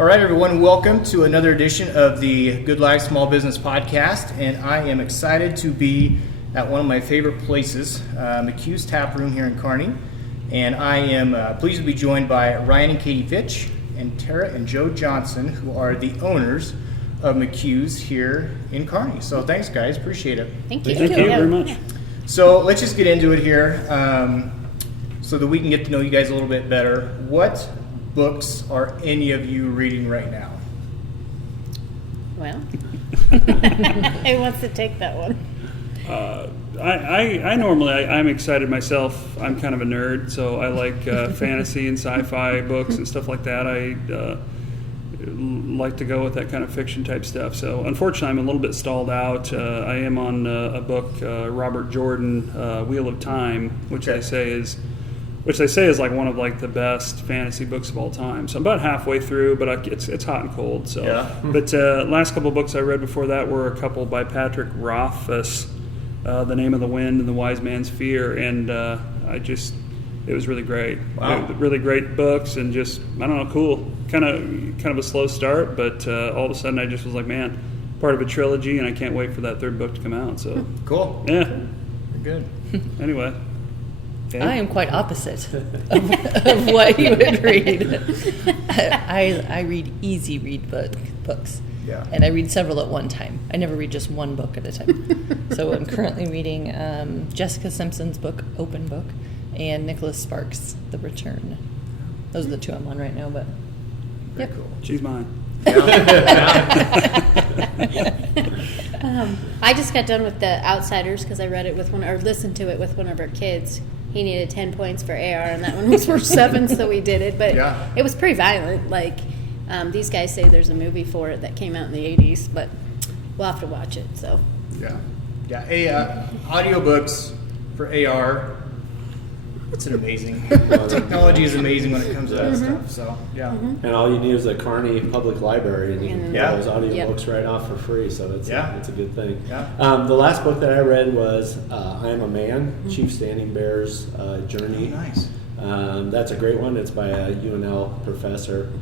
All right, everyone, welcome to another edition of the Good Life Small Business Podcast, and I am excited to be at one of my favorite places, McCues Taproom here in Kearney, and I am pleased to be joined by Ryan and Katie Fitch and Tara and Joe Johnson, who are the owners of McCues here in Kearney. So thanks, guys. Appreciate it. Thank you. Thank you very much. So let's just get into it here so that we can get to know you guys a little bit better. What books are any of you reading right now? Well, who wants to take that one? I normally, I'm excited myself. I'm kind of a nerd, so I like fantasy and sci-fi books and stuff like that. I like to go with that kind of fiction type stuff. So unfortunately, I'm a little bit stalled out. I am on a book, Robert Jordan, Wheel of Time, which they say is like one of like the best fantasy books of all time. So I'm about halfway through, but it's hot and cold. So, yeah. But last couple of books I read before that were a couple by Patrick Rothfuss, The Name of the Wind and The Wise Man's Fear, and it was really great. Wow. Really great books, and just I don't know, cool. Kind of a slow start, but all of a sudden I just was like, man, part of a trilogy, and I can't wait for that third book to come out. So cool. Yeah. Good. Anyway. Okay. I am quite opposite of what you would read. I read easy read books. Yeah. And I read several at one time. I never read just one book at a time. So I'm currently reading Jessica Simpson's book, Open Book, and Nicholas Sparks' The Return. Those are the two I'm on right now, but Very cool. She's mine. I just got done with The Outsiders because I read it listened to it with one of our kids. He needed 10 points for AR, and that one was for 7, so we did it. But It was pretty violent. Like, these guys say there's a movie for it that came out in the 80s, but we'll have to watch it. So Yeah. Audiobooks for AR. It's an amazing. Technology is amazing when it comes to that stuff. So yeah. And all you need is a Kearney Public Library, and you can get those audiobooks right off for free. So it's a good thing. Yeah. The last book that I read was I Am a Man, Chief Standing Bear's Journey. Oh, nice. That's a great one. It's by a UNL professor.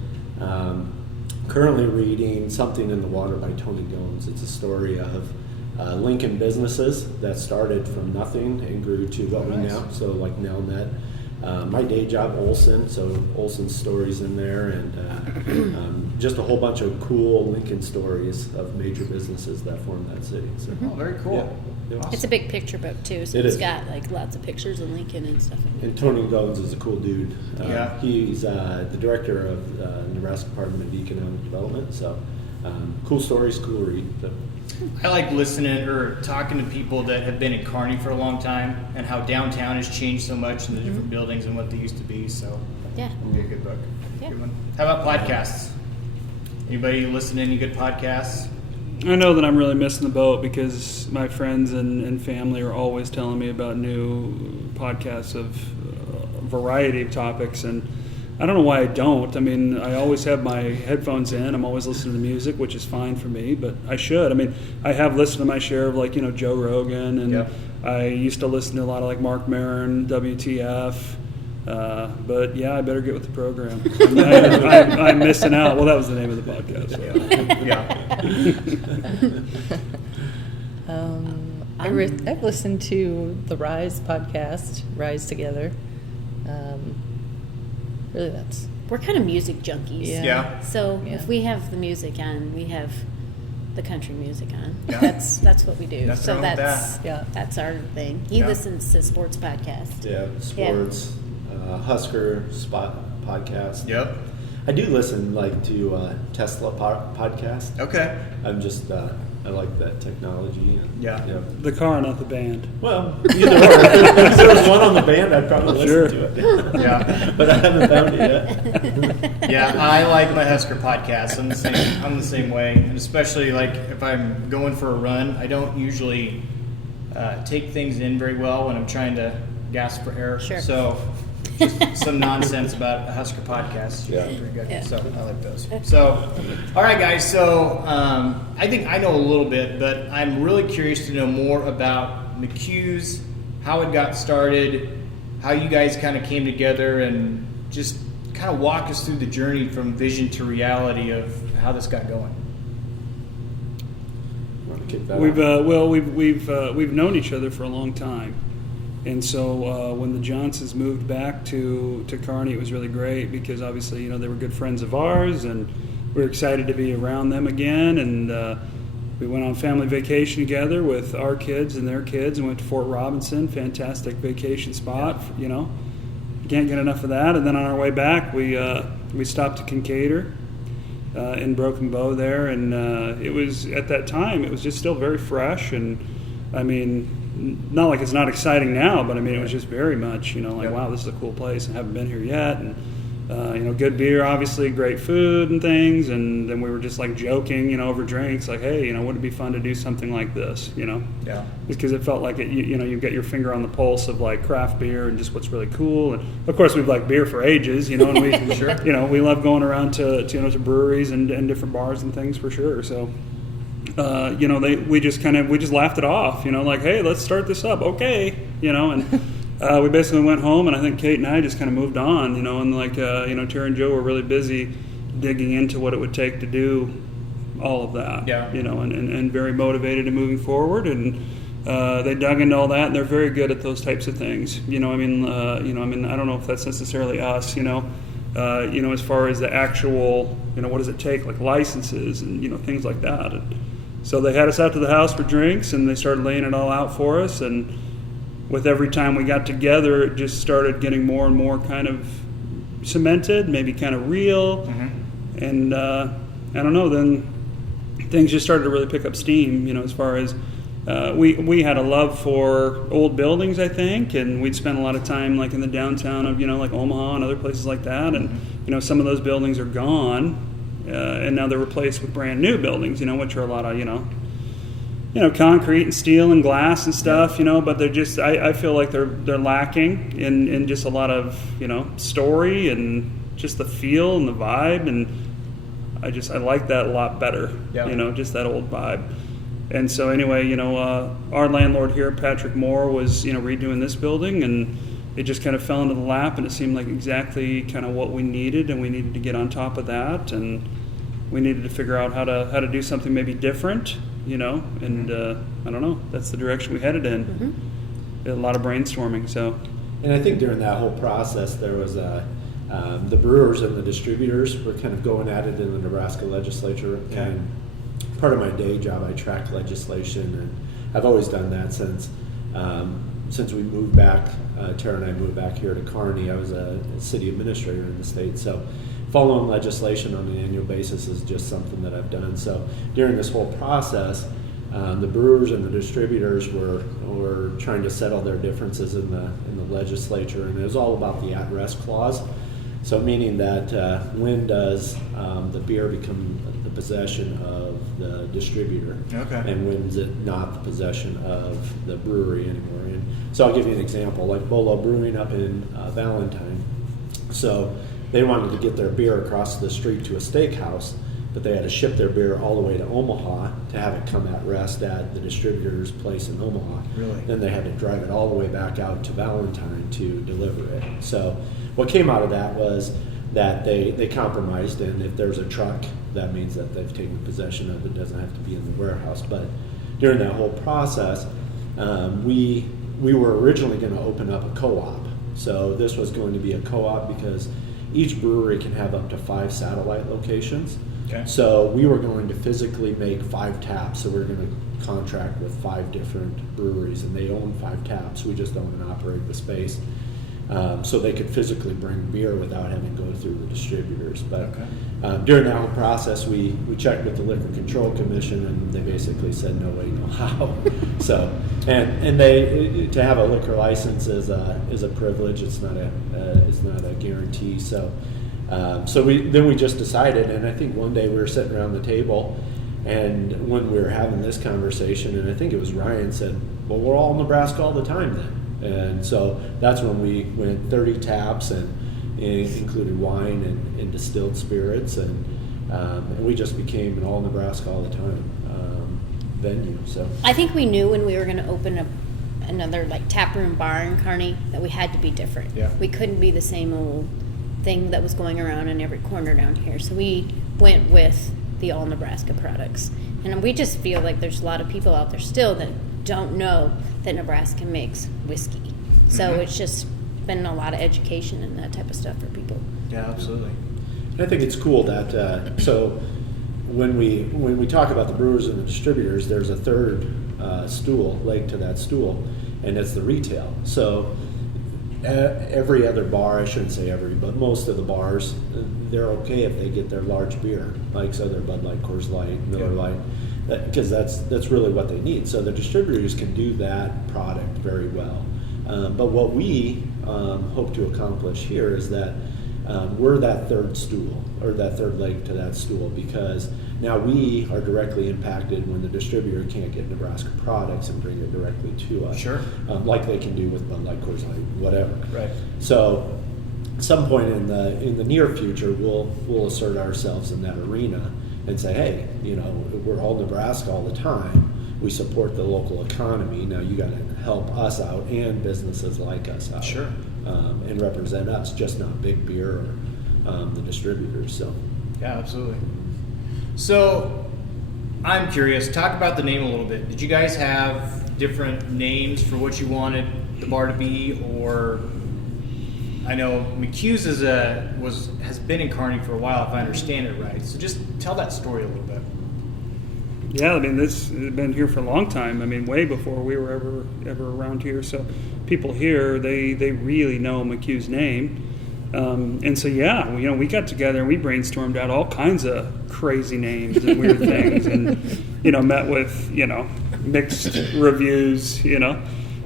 Currently reading Something in the Water by Tony Gomes. It's a story of Lincoln businesses that started from nothing and grew to what we now. So like Nelnet. My day job, Olson. So Olson's stories in there, and just a whole bunch of cool Lincoln stories of major businesses that formed that city. So, very cool. Yeah. It's a big picture book too, so it's got like lots of pictures of Lincoln and stuff in it. And Tony Gomes is a cool dude. He's the director of the Nebraska Department of Economic Development. So cool stories, cool read. So. I like listening or talking to people that have been in Kearney for a long time and how downtown has changed so much in the different buildings and what they used to be. So it'll be a good book. Yeah. Good one. How about podcasts? Anybody listen to any good podcasts? I know that I'm really missing the boat because my friends and family are always telling me about new podcasts of a variety of topics, and I don't know why I don't. I mean, I always have my headphones in. I'm always listening to music, which is fine for me, but I should. I mean, I have listened to my share of Joe Rogan, and I used to listen to a lot of Mark Maron, WTF. But yeah, I better get with the program. I'm missing out. Well, that was the name of the podcast. So. I've listened to the Rise podcast, Rise Together. Really, we're kind of music junkies. Yeah. So if we have the music on, we have the country music on. Yeah. That's what we do. That's our thing. He listens to sports podcasts. Yeah, sports. Husker Spot podcast. Yep. I do listen to Tesla podcast. Okay. I'm just I like that technology. The car, not the band. Well, either or. If there was one on the band, I'd probably listen to it. But I haven't found it yet. I like my Husker podcast. I'm the same way, and especially if I'm going for a run, I don't usually take things in very well when I'm trying to gasp for air. Sure. So just some nonsense about a Husker podcast. Yeah. Pretty good. Yeah. So I like those. So, all right, guys. So I think I know a little bit, but I'm really curious to know more about McCues, how it got started, how you guys kind of came together, and just kind of walk us through the journey from vision to reality of how this got going. You want to kick that off? We've known each other for a long time, and so when the Johnsons moved back to Kearney, it was really great because obviously they were good friends of ours, and we were excited to be around them again. And we went on family vacation together with our kids and their kids, and went to Fort Robinson, fantastic vacation spot. You can't get enough of that. And then on our way back, we stopped at Kincaidor in Broken Bow there, and it was at that time it was just still very fresh, and I mean, not like it's not exciting now, but I mean it was just very much wow, this is a cool place. I haven't been here yet, and good beer, obviously, great food and things, and then we were just like joking, over drinks, like, hey, wouldn't it be fun to do something like this, Yeah. Because it felt like it, you get your finger on the pulse of like craft beer and just what's really cool, and of course we've liked beer for ages, and we Sure. we love going around to breweries and different bars and things for sure. So, we just laughed it off, like, hey, let's start this up, okay, and. We basically went home, and I think Kate and I just kind of moved on, and like, Tara and Joe were really busy digging into what it would take to do all of that, Yeah. And very motivated and moving forward, and they dug into all that, and they're very good at those types of things, I don't know if that's necessarily us, as far as the actual, what does it take, like licenses and, things like that. And so they had us out to the house for drinks, and they started laying it all out for us, and with every time we got together, it just started getting more and more kind of cemented, maybe kind of real. Mm-hmm. And I don't know, then things just started to really pick up steam, as far as we had a love for old buildings, I think, and we'd spent a lot of time like in the downtown of, like Omaha and other places like that. And, some of those buildings are gone, and now they're replaced with brand new buildings, which are a lot of, concrete and steel and glass and stuff, but they're just, I feel like they're lacking in just a lot of, story and just the feel and the vibe. And I like that a lot better, Yeah. Just that old vibe. And so anyway, our landlord here, Patrick Moore, was, redoing this building, and it just kind of fell into the lap, and it seemed like exactly kind of what we needed, and we needed to get on top of that, and we needed to figure out how to do something maybe different. And I don't know, that's the direction we headed in. Mm-hmm. A lot of brainstorming, so. And I think during that whole process, there was the brewers and the distributors were kind of going at it in the Nebraska legislature. Okay. And part of my day job, I track legislation, and I've always done that since we moved back. Tara and I moved back here to Kearney. I was a city administrator in the state, so following legislation on an annual basis is just something that I've done. So during this whole process, the brewers and the distributors were trying to settle their differences in the legislature, and it was all about the at-rest clause. So meaning that when does the beer become the possession of the distributor, Okay. and when is it not the possession of the brewery anymore? And so I'll give you an example, like Bolo Brewing up in Valentine. So they wanted to get their beer across the street to a steakhouse, but they had to ship their beer all the way to Omaha to have it come at rest at the distributor's place in Omaha. Really? Then they had to drive it all the way back out to Valentine to deliver it. So what came out of that was that they compromised, and if there's a truck, that means that they've taken possession of it. It doesn't have to be in the warehouse. But during that whole process, we were originally going to open up a co-op. So this was going to be a co-op because each brewery can have up to 5 satellite locations. Okay. So we were going to physically make 5 taps. So we're going to contract with 5 different breweries, and they own 5 taps. We just own and operate the space. So they could physically bring beer without having to go through the distributors. But during that whole process, we checked with the Liquor Control Commission, and they basically said no way, no how. So and they to have a liquor license is a privilege. It's not a guarantee. So we just decided, and I think one day we were sitting around the table, and when we were having this conversation, and I think it was Ryan said, "Well, we're all in Nebraska all the time then." And so that's when we went 30 taps, and it included wine and distilled spirits, and we just became an all Nebraska all the time venue. So I think we knew when we were going to open another like tap room bar in Kearney that we had to be different. Yeah. We couldn't be the same old thing that was going around in every corner down here. So we went with the all Nebraska products. And we just feel like there's a lot of people out there still that don't know that Nebraska makes whiskey. So it's just been a lot of education and that type of stuff for people. Yeah, absolutely. And I think it's cool that so when we talk about the brewers and the distributors, there's a third leg to that stool, and it's the retail. So every other bar, I shouldn't say every, but most of the bars, they're okay if they get their large beer, like so their Bud Light, Coors Light, Miller Lite, because that's really what they need. So the distributors can do that product very well. But what we hope to accomplish here is that we're that third stool, or that third leg to that stool, because now we are directly impacted when the distributor can't get Nebraska products and bring it directly to us. Sure. Like they can do with Bud Light, Coors Light, whatever. Right. So at some point in the near future, we'll assert ourselves in that arena and say, hey, we're all Nebraska all the time. We support the local economy. Now you got to help us out and businesses like us out. Sure. And represent us, just not Big Beer or the distributors. So. Yeah, absolutely. So I'm curious, talk about the name a little bit. Did you guys have different names for what you wanted the bar to be, or I know McCues has been in Kearney for a while, if I understand it right. So just tell that story a little bit. Yeah, I mean, this has been here for a long time. I mean, way before we were ever around here. So people here, they really know McCues' name. And so, yeah, we got together and we brainstormed out all kinds of crazy names and weird things, and, met with, mixed reviews, what are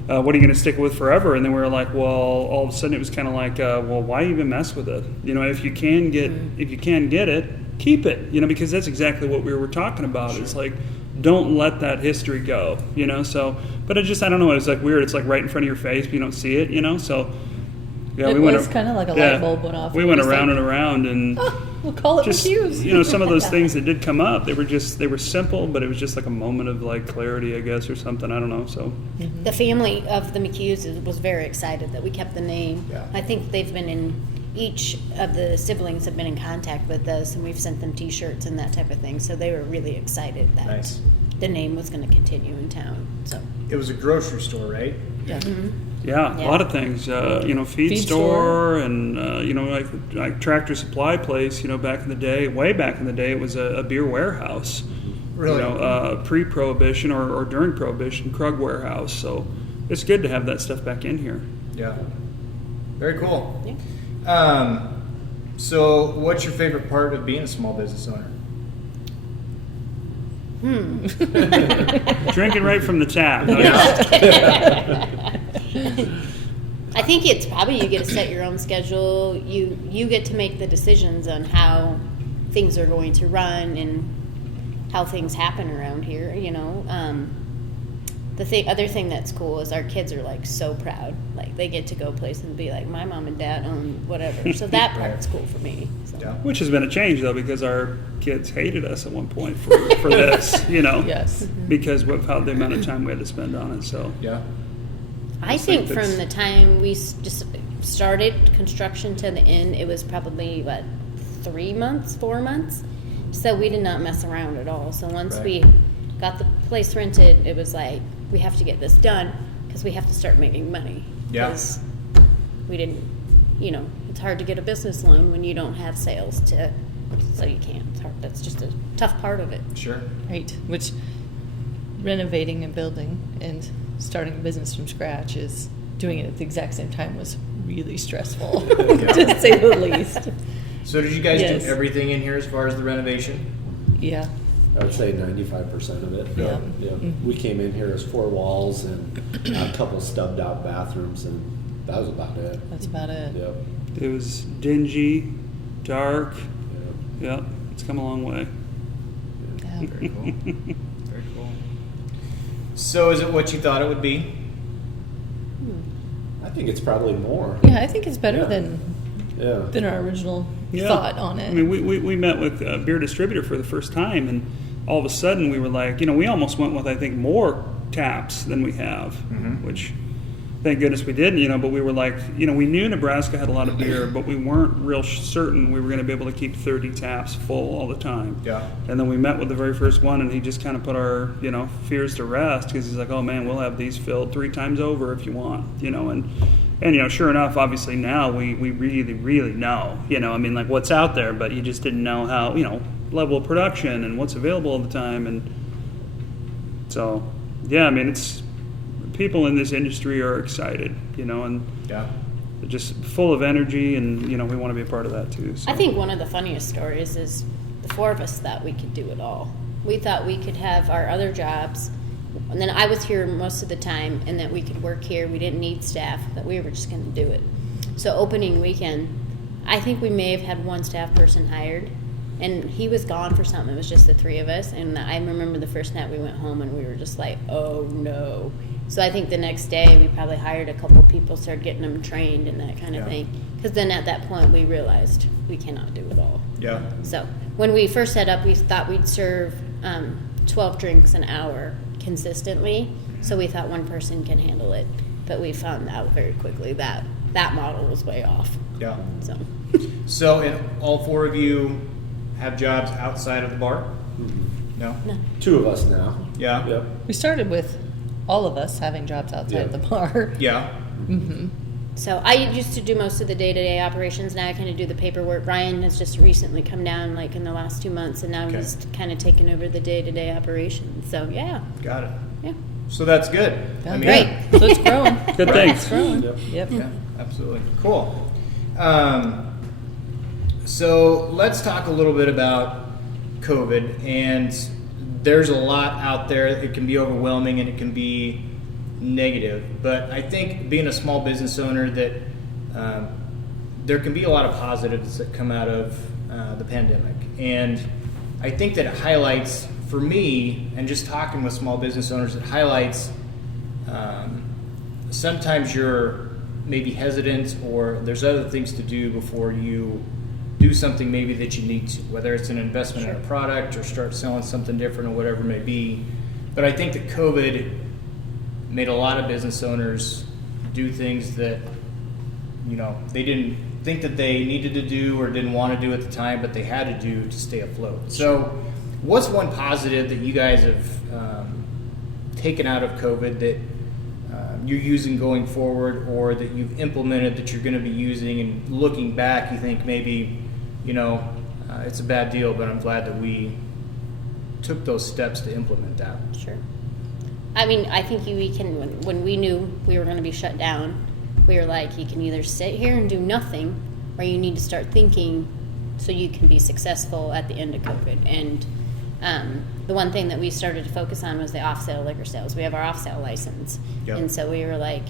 you going to stick with forever? And then we were like, well, all of a sudden it was kind of like, well, why even mess with it? If you can get it, keep it, because that's exactly what we were talking about. Sure. It's like, don't let that history go, so, but I don't know, it's like weird. It's like right in front of your face, but you don't see it, so. Yeah, it was kind of like a light bulb went off. We went around and around, and we'll call it McCues. Some of those things that did come up, they were simple, but it was just like a moment of like clarity, I guess, or something. I don't know. So the family of the McCues was very excited that we kept the name. Yeah. I think each of the siblings have been in contact with us, and we've sent them T-shirts and that type of thing. So they were really excited that the name was going to continue in town. So it was a grocery store, right? Yeah. Mm-hmm. Yeah, a lot of things. Feed store and like Tractor Supply place. Back in the day, way back in the day, it was a beer warehouse. Really? Pre-Prohibition or during Prohibition, Krug warehouse. So it's good to have that stuff back in here. Yeah. Very cool. Yeah. So what's your favorite part of being a small business owner? Drinking right from the tap. I think it's probably you get to set your own schedule. You get to make the decisions on how things are going to run and how things happen around here. The other thing that's cool is our kids are like so proud. Like they get to go places and be like, my mom and dad own whatever. So that part's cool for me. So. Yeah. Which has been a change though, because our kids hated us at one point for this. Yes. Because of the amount of time we had to spend on it. So Yeah. I think from the time we just started construction to the end, it was probably 4 months. So we did not mess around at all. So once we got the place rented, it was like, we have to get this done because we have to start making money. Yeah. Because we didn't, it's hard to get a business loan when you don't have sales so you can't. It's hard. That's just a tough part of it. Sure. Right. Which renovating a building and starting a business from scratch is doing it at the exact same time was really stressful, to say the least. So did you guys do everything in here as far as the renovation? Yeah. I would say 95% of it. Yeah. Mm-hmm. We came in here as 4 walls and a couple stubbed out bathrooms, and that was about it. That's about it. Yep. it was dingy, dark. Yeah, it's come a long way. Yeah. Very cool. Very cool. So is it what you thought it would be? I think it's probably more. Yeah, I think it's better than our original Yeah. thought on it. I mean, we met with a beer distributor for the first time, and all of a sudden we were like, we almost went with, I think, more taps than we have, which thank goodness we didn't, but we were like, we knew Nebraska had a lot of beer, but we weren't real certain we were going to be able to keep 30 taps full all the time. Yeah. And then we met with the very first one, and he just kind of put our, fears to rest, because he's like, oh man, we'll have these filled 3 times over if you want, and sure enough, obviously now we really, really know, like what's out there, but you just didn't know how, level of production and what's available all the time. And so, yeah, it's, people in this industry are excited, and Yeah. they're just full of energy, and we want to be a part of that too. So. I think one of the funniest stories is the 4 of us thought we could do it all. We thought we could have our other jobs, and then I was here most of the time, and that we could work here. We didn't need staff, that we were just going to do it. So opening weekend, I think we may have had 1 staff person hired, and he was gone for something. It was just the 3 of us, and I remember the first night we went home, and we were just like, oh no. So I think the next day we probably hired a couple people, started getting them trained and that kind of thing. Because then at that point we realized we cannot do it all. Yeah. So when we first set up, we thought we'd serve 12 drinks an hour consistently. So we thought one person can handle it. But we found out very quickly that that model was way off. Yeah. So and all 4 of you have jobs outside of the bar? No? 2 of us now. Yeah. Yep. We started with all of us having jobs outside the bar. Yeah. So I used to do most of the day-to-day operations. Now I kind of do the paperwork. Ryan has just recently come down, like in the last 2 months, and now he's kind of taken over the day-to-day operations. So yeah. Got it. Yeah. So that's good. Great. So it's growing. Good things. Yep. Yep. Yeah, absolutely. Cool. So let's talk a little bit about COVID. And there's a lot out there. It can be overwhelming and it can be negative. But I think being a small business owner, that there can be a lot of positives that come out of the pandemic. And I think that it highlights, for me, and just talking with small business owners, it highlights sometimes you're maybe hesitant, or there's other things to do before you do something maybe that you need to, whether it's an investment in a product or start selling something different or whatever it may be. But I think that COVID made a lot of business owners do things that, they didn't think that they needed to do or didn't want to do at the time, but they had to do to stay afloat. So what's one positive that you guys have taken out of COVID that you're using going forward, or that you've implemented that you're going to be using, and looking back you think maybe, it's a bad deal, but I'm glad that we took those steps to implement that? Sure. I think we can, when we knew we were going to be shut down, we were like, you can either sit here and do nothing, or you need to start thinking so you can be successful at the end of COVID. And the one thing that we started to focus on was the off-sale liquor sales. We have our off-sale license. Yep. And so we were like,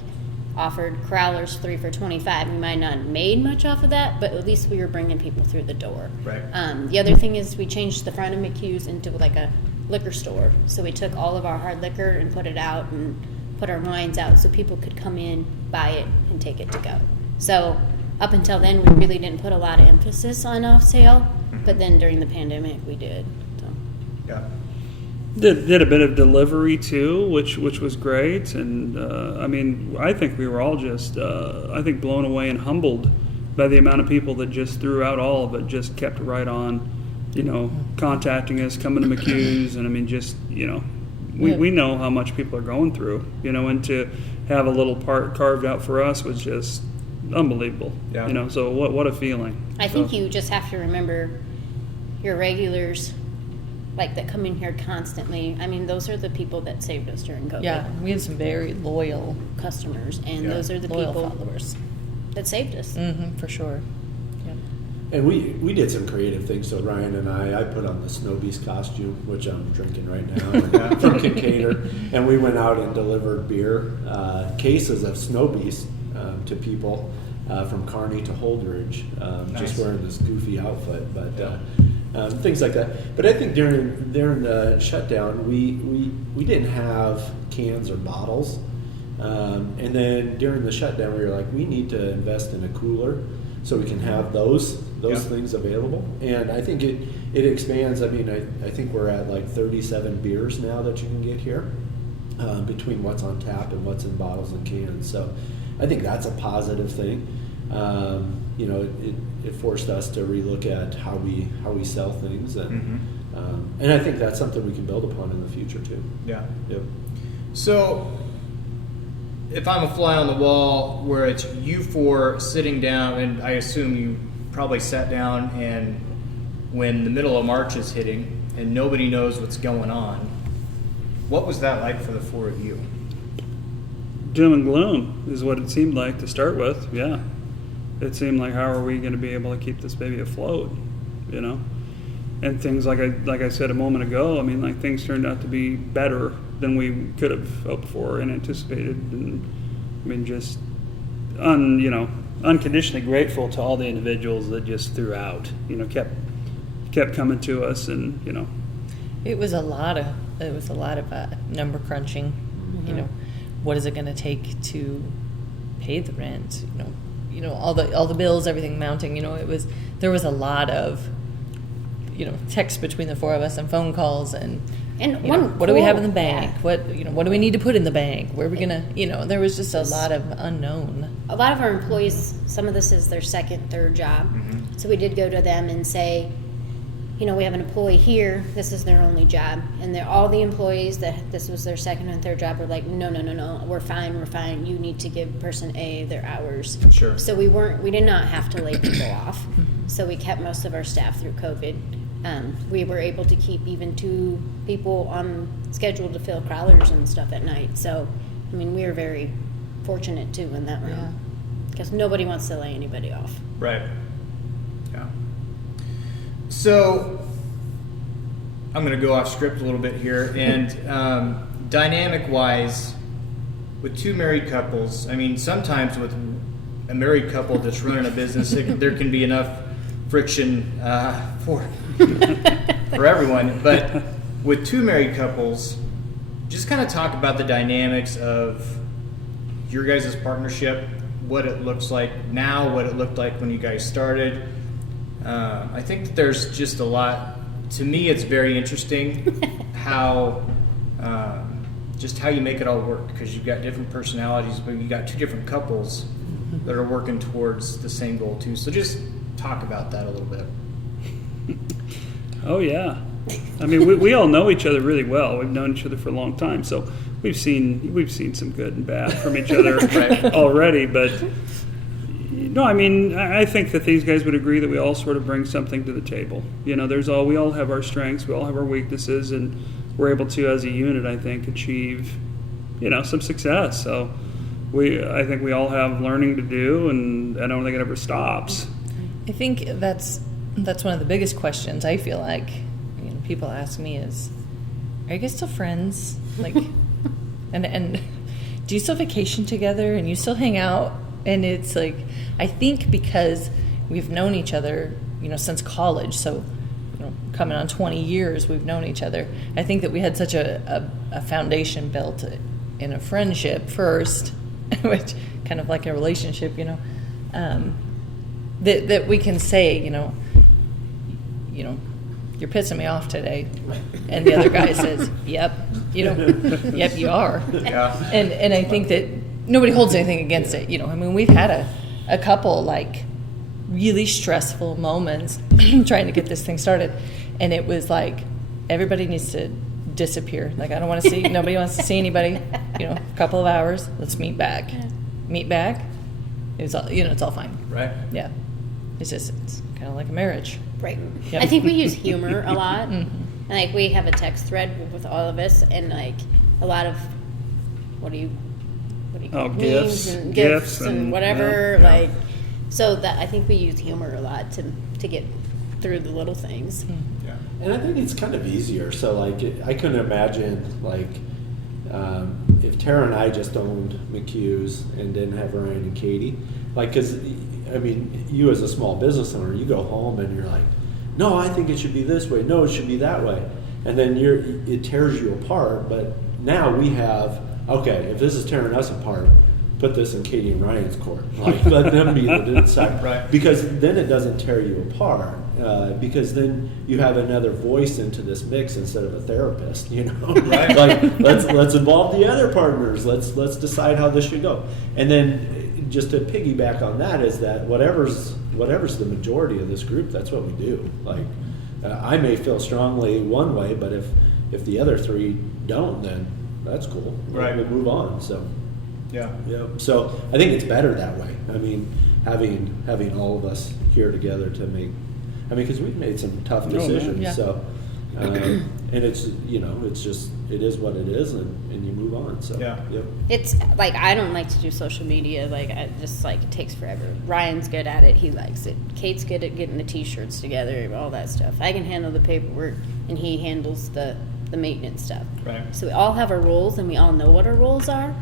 offered crowlers 3 for $25. We might not have made much off of that, but at least we were bringing people through the door. Right. The other thing is we changed the front of McCues into like a liquor store. So we took all of our hard liquor and put it out, and put our wines out so people could come in, buy it, and take it to go. So up until then, we really didn't put a lot of emphasis on off-sale, but then during the pandemic, we did. So. Yeah. Did a bit of delivery too, which was great, and I think we were all just blown away and humbled by the amount of people that just throughout all of it just kept right on, contacting us, coming to McCues, and we know how much people are going through, and to have a little part carved out for us was just unbelievable. Yeah. So what a feeling. I think you just have to remember your regulars, like that come in here constantly. Those are the people that saved us during COVID. Yeah, we have some very loyal customers, and those are the people followers that saved us. Mm-hmm, for sure. Yeah. And we did some creative things. So Ryan and I put on the Snow Beast costume, which I'm drinking right now, from Kincaidor, and we went out and delivered beer, cases of Snow Beast to people from Kearney to Holdridge, just wearing this goofy outfit, but things like that. But I think during the shutdown, we didn't have cans or bottles, and then during the shutdown, we were like, we need to invest in a cooler so we can have those things available. And I think it expands. I think we're at like 37 beers now that you can get here. between what's on tap and what's in bottles and cans. So I think that's a positive thing. It forced us to relook at how we sell things, and I think that's something we can build upon in the future too. Yeah. Yep. So, if I'm a fly on the wall, where it's you four sitting down, and I assume you probably sat down, and when the middle of March is hitting and nobody knows what's going on, what was that like for the four of you? Doom and gloom is what it seemed like to start with. Yeah, it seemed like, how are we going to be able to keep this baby afloat? And things like I said a moment ago. I mean, like, things turned out to be better than we could have hoped for and anticipated. And I mean, just unconditionally grateful to all the individuals that just throughout, kept coming to us, and It was a lot of number crunching. What is it going to take to pay the rent? All the bills, everything mounting. There was a lot of text between the four of us and phone calls and what do we have in the bank? What do we need to put in the bank? Where are we gonna? There was just a lot of unknown. A lot of our employees, some of this is their second, third job. So we did go to them and say, we have an employee here, this is their only job. And all the employees that this was their second and third job were like, no, we're fine. You need to give person A their hours. Sure. So we did not have to lay people off. So we kept most of our staff through COVID. We were able to keep even 2 people on schedule to fill crawlers and stuff at night. So, I mean, we were very fortunate too in that room. Because nobody wants to lay anybody off. Right. Yeah. So, I'm going to go off script a little bit here. And dynamic-wise, with 2 married couples, I mean, sometimes with a married couple that's running a business, there can be enough friction for everyone. But with 2 married couples, just kind of talk about the dynamics of your guys' partnership, what it looks like now, what it looked like when you guys started. I think that there's just a lot. To me, it's very interesting how you make it all work, because you've got different personalities, but you got 2 different couples that are working towards the same goal too. So just talk about that a little bit. Oh yeah, I mean, we all know each other really well. We've known each other for a long time, so we've seen some good and bad from each other already. But no, I mean, I think that these guys would agree that we all sort of bring something to the table. We all have our strengths, we all have our weaknesses, and we're able to, as a unit, I think, achieve some success. So I think we all have learning to do, and I don't think it ever stops. I think that's one of the biggest questions I feel like people ask me is, are you guys still friends? Like, and do you still vacation together and you still hang out? And it's like, I think because we've known each other, since college, so coming on 20 years we've known each other. I think that we had such a foundation built in a friendship first, which kind of like a relationship, that we can say, you're pissing me off today, and the other guy says, yep, yep, you are. Yeah. And I think that nobody holds anything against it. I mean, we've had a couple like really stressful moments trying to get this thing started, and it was like everybody needs to disappear. Like, I don't want to see, nobody wants to see anybody. A couple of hours, let's meet back. Meet back. It's all, it's all fine. Right. Yeah. It's kind of like a marriage. Right. Yep. I think we use humor a lot. And like, we have a text thread with all of us, and like a lot of gifts and gifts and whatever. Yeah. Like, so that I think we use humor a lot to get through the little things. Yeah. And I think it's kind of easier. So like, I couldn't imagine like if Tara and I just owned McCues and didn't have Ryan and Katie, like, because I mean, you as a small business owner, you go home and you're like, no, I think it should be this way. No, it should be that way. And then it tears you apart. But now we have, okay, if this is tearing us apart, put this in Katie and Ryan's court. Like, let them be the decide. Right. Because then it doesn't tear you apart. Because then you have another voice into this mix instead of a therapist. You know, Right. Like let's involve the other partners. Let's decide how this should go. And then just to piggyback on that is that whatever's the majority of this group, that's what we do. Like I may feel strongly one way, but if the other three don't, then that's cool. Right. We'll move on. So. Yeah. Yeah. So I think it's better that way. I mean, having all of us here together to make. I mean, because we've made some tough decisions. Yeah. So, and it's it is what it is, and you move on. So Yeah. Yep. It's like I don't like to do social media. Like I just like it takes forever. Ryan's good at it. He likes it. Kate's good at getting the T-shirts together, all that stuff. I can handle the paperwork, and he handles the maintenance stuff. Right. So we all have our roles, and we all know what our roles are.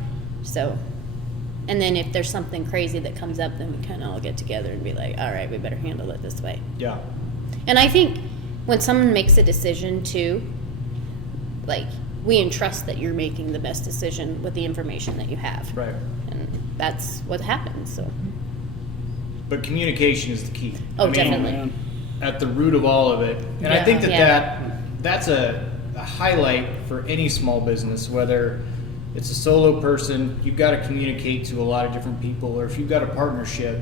So, and then if there's something crazy that comes up, then we kind of all get together and be like, all right, we better handle it this way. Yeah. And I think when someone makes a decision too, like we entrust that you're making the best decision with the information that you have. Right. And that's what happens. So. But communication is the key. Oh, I mean, definitely. At the root of all of it. And I Yeah. think Yeah. that's a highlight for any small business, whether it's a solo person, you've got to communicate to a lot of different people, or if you've got a partnership,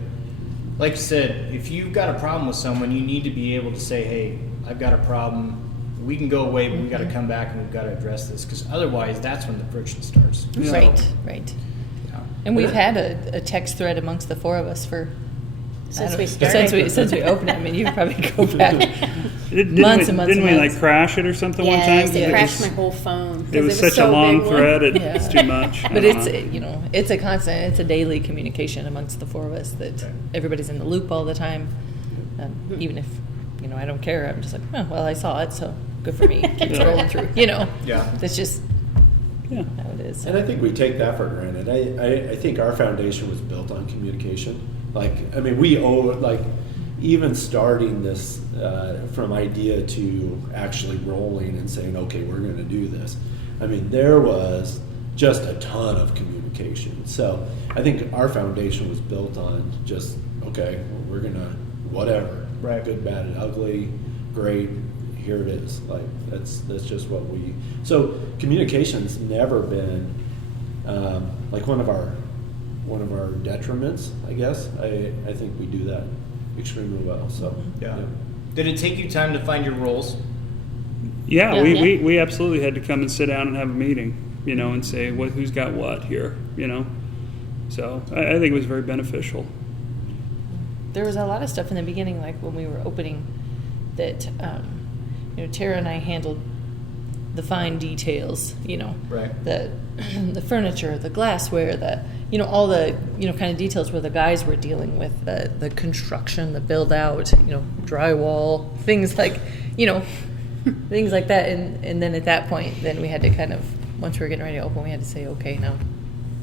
like you said, if you've got a problem with someone, you need to be able to say, hey, I've got a problem. We can go away, but we've got to come back and we've got to address this, because otherwise that's when the friction starts. So, Right. yeah. And we've had a text thread amongst the four of us for Since I we don't- started. since we opened it. I mean, you probably go back. Didn't Months we, and months Didn't and we months. like crash it or something one time? Yes, 'Cause it it crashed was- my whole phone. 'cause It was such so a long big one. thread. Yeah. It's too much. I But don't it's know. it's a constant. It's a daily communication amongst the four of us that everybody's in the loop all the time. Even if I don't care, I'm just like, oh well, I saw it, so good for me. Keep scrolling through. Yeah. That's just Yeah. how it is. And I think we take that for granted. I think our foundation was built on communication. Like, I mean, we owe, like, even starting this from idea to actually rolling and saying, okay, we're going to do this. I mean, there was just a ton of communication. So I think our foundation was built on just, okay, well, we're going to, whatever. Right. Good, bad, and ugly, great. Here it is. Like that's just what we. So communication's never been like one of our detriments. I guess I think we do that extremely well. So Yeah. Did it take you time to find your roles? Yeah, Yeah. we absolutely had to come and sit down and have a meeting, and say who's got what here, So I think it was very beneficial. There was a lot of stuff in the beginning, like when we were opening, that Tara and I handled the fine details. Right. The furniture, the glassware, all the kind of details where the guys were dealing with the construction, the build out, drywall, things like things like that. And then at that point, then we had to kind of, once we were getting ready to open, we had to say, okay,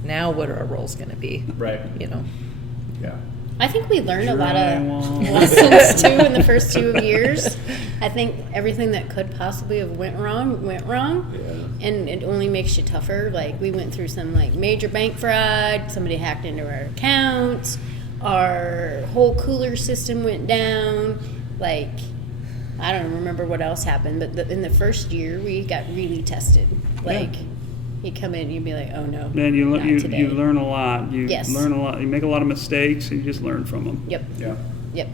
now what are our roles going to be? Right. Yeah. I think we learned a lot of Drywall. lessons too in the first 2 years. I think everything that could possibly have went wrong, Yeah. and it only makes you tougher. Like we went through some like major bank fraud. Somebody hacked into our accounts. Our whole cooler system went down. Like I don't remember what else happened, but in the first year we got really tested. Like you come in, you'd be like, oh no, Man, you not today. you learn a lot. You Yes. learn a lot. You make a lot of mistakes, and you just learn from them. Yep. Yeah. Yep.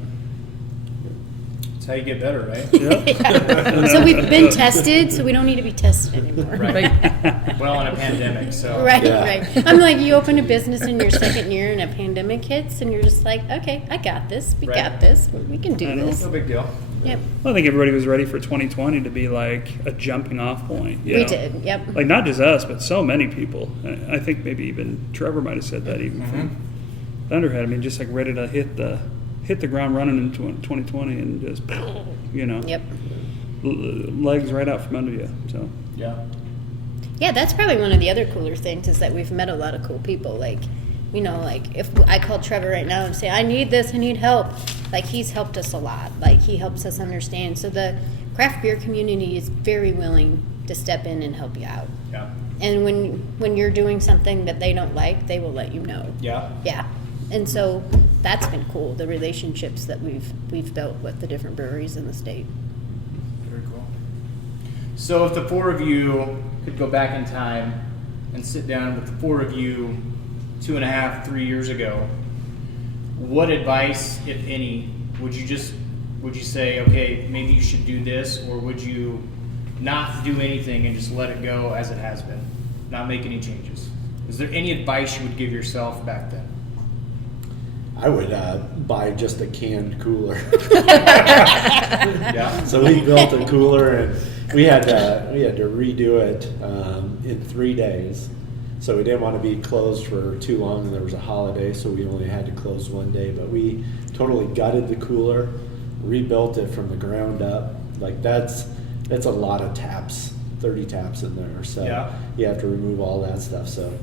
That's how you get better, right? Yeah. So we've been tested, so we don't need to be tested anymore. Right. Well, in a pandemic, so. Right, Yeah. right. I'm like, you open a business in your second year and a pandemic hits, and you're just like, okay, I got this. We Right. got this. We can do I know. this. No big deal. Yep. Well, I think everybody was ready for 2020 to be like a jumping off point. you We know? did. Yep. Like not just us, but so many people. I think maybe even Trevor might have said that even from Thunderhead. I mean, just like ready to hit the ground running in 2020 and just, Yep. legs right out from under you. So Yeah. Yeah, that's probably one of the other cooler things is that we've met a lot of cool people. Like, like if I call Trevor right now and say, I need this, I need help, like he's helped us a lot. Like he helps us understand. So the craft beer community is very willing to step in and help you out. Yeah. And when you're doing something that they don't like, they will let you know. Yeah. Yeah. And so that's been cool, the relationships that we've built with the different breweries in the state. Very cool. So if the four of you could go back in time and sit down with the four of you 2.5, 3 years ago, what advice, if any, would you say, okay, maybe you should do this, or would you not do anything and just let it go as it has been, not make any changes? Is there any advice you would give yourself back then? I would buy just a canned cooler. Yeah. So we built a cooler, and we had to redo it in 3 days. So we didn't want to be closed for too long, and there was a holiday, so we only had to close 1 day. But we totally gutted the cooler, rebuilt it from the ground up. Like that's a lot of taps, 30 taps in there. So yeah. You have to remove all that stuff. So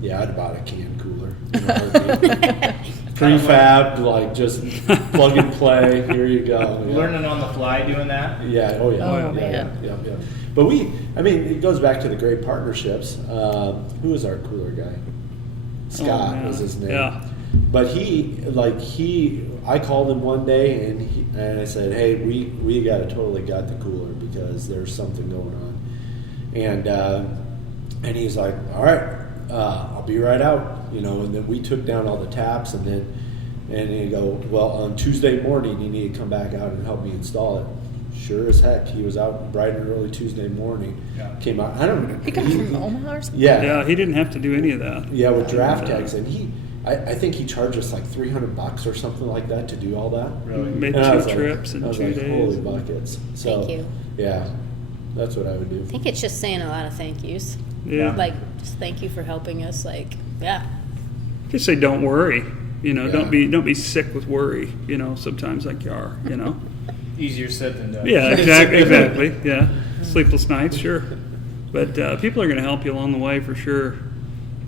yeah, I'd bought a canned cooler. Prefab, like just plug and play. Here you go. Yeah. Learning on the fly doing that? Yeah. Oh yeah. Oh, yeah, man. yeah. But it goes back to the great partnerships. Who was our cooler guy? Scott was his name. Yeah. But I called him one day and I said, hey, we got to totally gut the cooler because there's something going on. And he's like, all right, I'll be right out. And then we took down all the taps, and he'd go, well, on Tuesday morning you need to come back out and help me install it. Sure as heck, he was out bright and early Tuesday morning. Yeah. Came out. I don't know. He come from Omaha or something? Yeah. Yeah, he didn't have to do any of that. Yeah, with draft tags, and I think he charged us like $300 or something like that to do all that. Really? Made And I was 2 trips in I was 2 like, days. holy buckets! So, Thank you. Yeah, that's what I would do. I think it's just saying a lot of thank yous. Yeah. Like, just thank you for helping us. Like, yeah. Just say don't worry. Yeah. Don't be sick with worry. Sometimes like you are. Easier said than done. Yeah, exactly. Yeah, sleepless nights, sure. But people are going to help you along the way for sure,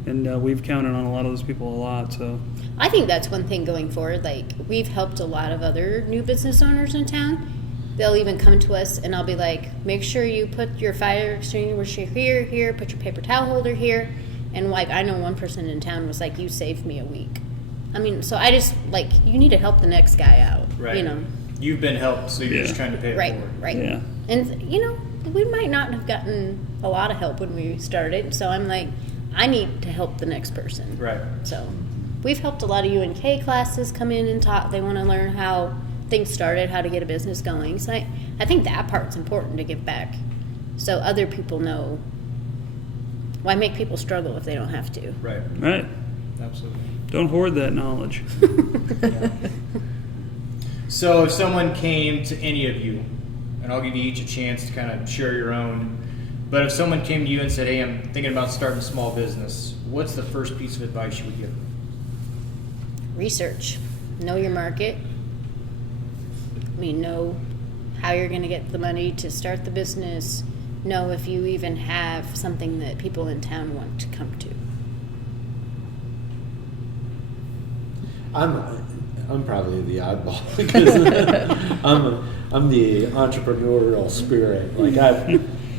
and we've counted on a lot of those people a lot. So I think that's one thing going forward. Like, we've helped a lot of other new business owners in town. They'll even come to us, and I'll be like, make sure you put your fire extinguisher here, put your paper towel holder here. And, like, I know one person in town was like, you saved me a week. I mean, so I just, like, you need to help the next guy out, Right. You've been helped, so you're just trying to pay it Right, forward. right. Yeah. And, we might not have gotten a lot of help when we started, so I'm like, I need to help the next person. Right. So we've helped a lot of UNK classes come in and talk. They want to learn how things started, how to get a business going. So I think that part's important to give back so other people know. Why make people struggle if they don't have to? Right. right, Absolutely. don't hoard that knowledge. So if someone came to any of you, and I'll give you each a chance to kind of share your own, but if someone came to you and said, hey, I'm thinking about starting a small business, what's the first piece of advice you would give them? Research. Know your market. Know how you're going to get the money to start the business. Know if you even have something that people in town want to come to. I'm probably the oddball because I'm the entrepreneurial spirit. Like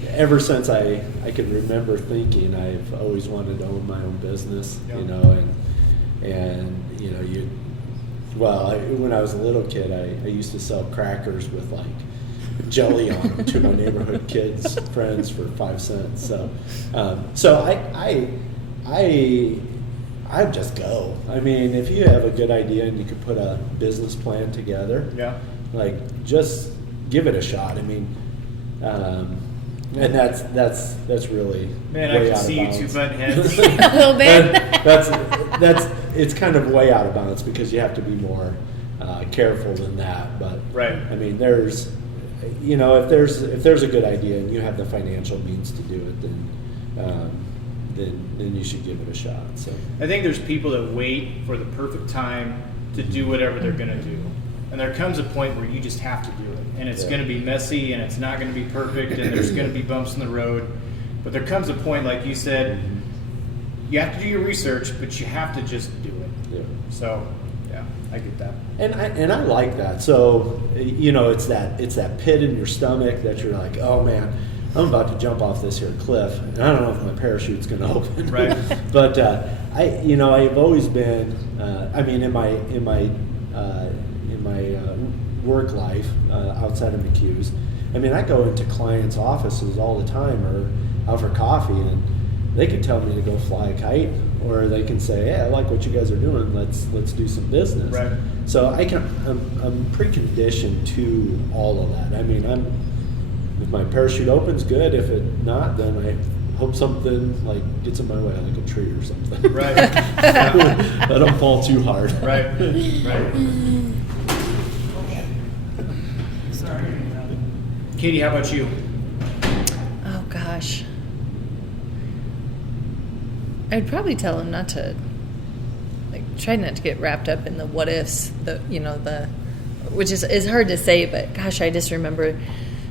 ever since I can remember thinking, I've always wanted to own my own business. Yep. When I was a little kid, I used to sell crackers with like jelly on them to my neighborhood kids friends for 5 cents. So I'd just go. I mean, if you have a good idea and you could put a business plan together, Yeah. like just give it a shot. I mean, and that's really Man, way I can out see of you two bounds. butting heads. A little bit. that's it's kind of way out of bounds because you have to be more careful than that. But Right. I mean, there's if there's a good idea and you have the financial means to do it, then you should give it a shot. So I think there's people that wait for the perfect time to do whatever they're going to do. And there comes a point where you just have to do it. And it's going to be messy and it's not going to be perfect and there's going to be bumps in the road. But there comes a point, like you said, you have to do your research, but you have to just do it. yeah. So, yeah, I get that. And I like that. So it's that pit in your stomach that you're like, oh man, I'm about to jump off this here cliff, and I don't know if my parachute's going to open. Right. But I've always been, in my work life outside of McCues, I go into clients' offices all the time or out for coffee, and they can tell me to go fly a kite, or they can say, "Hey, I like what you guys are doing. Let's do some business." Right. So I'm preconditioned to all of that. If my parachute opens, good. If it not, then I hope something like gets in my way, like a tree or something. Right. I don't fall too hard. Right. Right. Katie, how about you? Oh gosh. I'd probably tell him not to, try not to get wrapped up in the what ifs, which is hard to say, but gosh, I just remember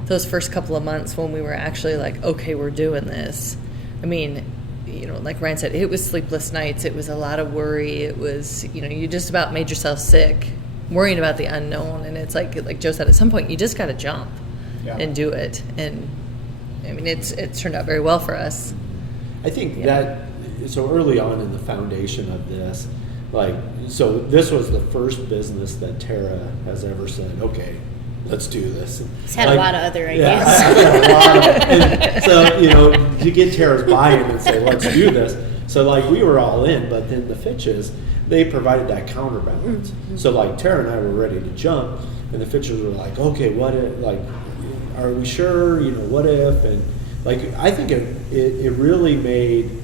those first couple of months when we were actually like, okay, we're doing this. Like Ryan said, it was sleepless nights. It was a lot of worry. It was, you just about made yourself sick, worrying about the unknown. And it's like Joe said, at some point you just got to jump and do it. And it's turned out very well for us. I think that, so early on in the foundation of this, so this was the first business that Tara has ever said, okay, let's do this. He's had a lot of other ideas. Yeah, so, to get Tara's buy-in and say, let's do this. So, we were all in, but then the Fitches, they provided that counterbalance. Mm-hmm. So, Tara and I were ready to jump, and the Fitches were like, okay, what if, are we sure, what if? And, I think it really made,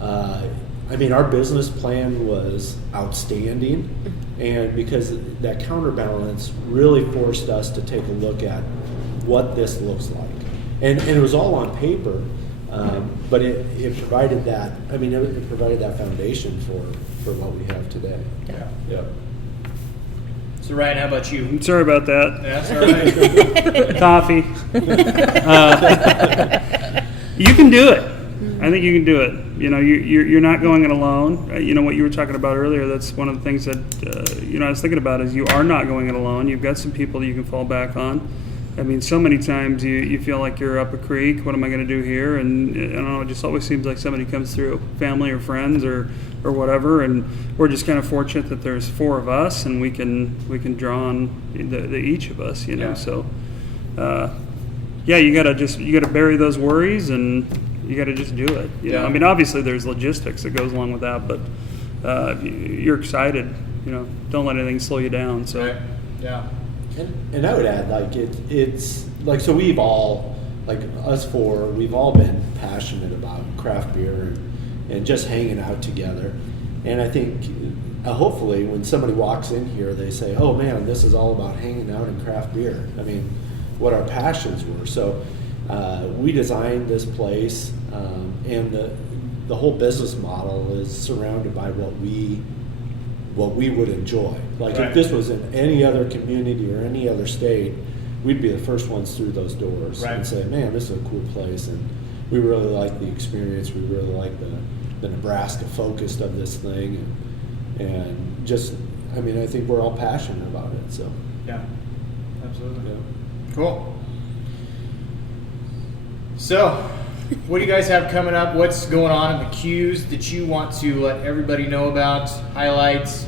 our business plan was outstanding, and because that counterbalance really forced us to take a look at what this looks like, and it was all on paper, but it provided that. It provided that foundation for what we have today. Yeah. So Ryan, how about you? Sorry about that. That's all right. Coffee. You can do it. I think you can do it. You're not going it alone. What you were talking about earlier, that's one of the things that, I was thinking about is you are not going it alone. You've got some people that you can fall back on. So many times you feel like you're up a creek. What am I going to do here? And I don't know, it just always seems like somebody comes through, family or friends or whatever. And we're just kind of fortunate that there's four of us, and we can draw on the each of us. So you gotta bury those worries, and you got to just do it. Obviously there's logistics that goes along with that, but you're excited. Don't let anything slow you down. So, right. Yeah. And I would add, it's so we've all, us four, we've all been passionate about craft beer and just hanging out together. And I think hopefully when somebody walks in here, they say, "Oh man, this is all about hanging out and craft beer." What our passions were. So. We designed this place, and the whole business model is surrounded by what we would enjoy. Right. If this was in any other community or any other state, we'd be the first ones through those doors and say, "Man, this is a cool place," and we really like the experience. We really like the Nebraska focus of this thing, and just, I think we're all passionate about it. So yeah, absolutely. Yeah. Cool. So, what do you guys have coming up? What's going on at McCues that you want to let everybody know about? Highlights?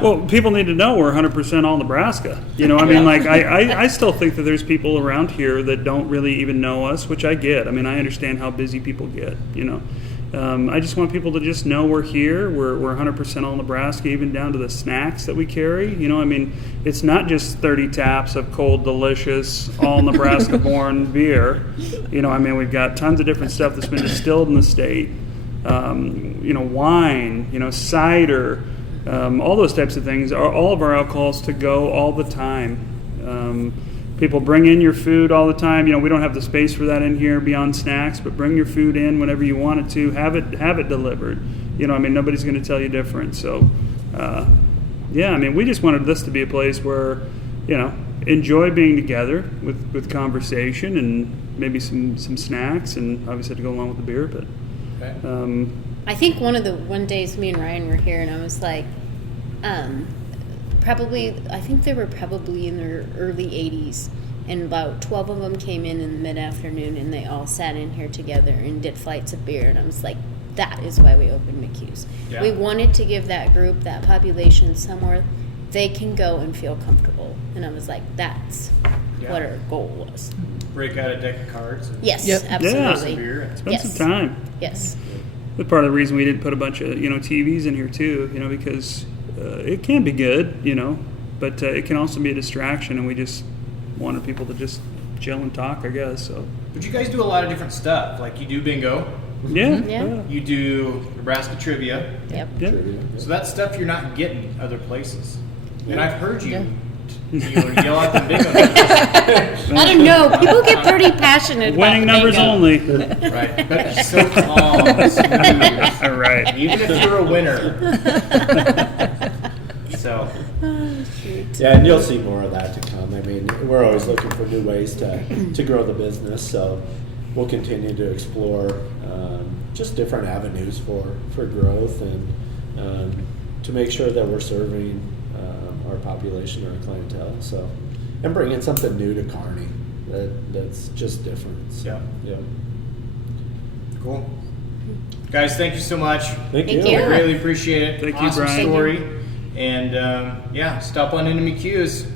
Well, people need to know we're 100% all Nebraska. I still think that there's people around here that don't really even know us, which I get. I understand how busy people get, I just want people to just know we're here. We're 100% all Nebraska, even down to the snacks that we carry. It's not just 30 taps of cold, delicious, all Nebraska-born beer. We've got tons of different stuff that's been distilled in the state. Wine, cider, all those types of things. All of our alcohols to go all the time. People bring in your food all the time. We don't have the space for that in here beyond snacks, but bring your food in whenever you want it to. Have it delivered. Nobody's going to tell you different. So, we just wanted this to be a place where, enjoy being together with conversation and maybe some snacks, and obviously to go along with the beer. But I think one days me and Ryan were here, and I was like, I think they were probably in their early 80s, And about 12 of them came in the mid-afternoon, and they all sat in here together and did flights of beer. And I was like, that is why we opened McCues. Yeah. We wanted to give that group, that population, somewhere they can go and feel comfortable. And I was like, that's what our goal was. Break out a deck of cards. And Yes, Yep. absolutely. beer. Spend some time. Yes. But part of the reason we didn't put a bunch of TVs in here too, because it can be good, but it can also be a distraction, and we just wanted people to just chill and talk, I guess. So. But you guys do a lot of different stuff. Like you do bingo, Yeah. Yeah. you do Nebraska trivia. Yep. Yeah. So that's stuff you're not getting other places. And I've heard you, Yeah. yell out the bingo numbers. I don't know. People get pretty passionate Winning about numbers bingo. only. Right. But you're so calm and smooth. All right. Even if you're a winner. So, Yeah, and you'll see more of that to come. I mean, we're always looking for new ways to grow the business, so we'll continue to explore just different avenues for growth and to make sure that we're serving our population, our clientele. So, and bringing something new to Kearney that's just different. So, Yeah. Cool. Guys, thank you so much. Thank Thank you. you. I really appreciate it. Thank you, Awesome Brian. story. And stop on into McCues.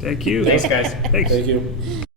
Thank you. Thanks, guys. Thanks. Thank you.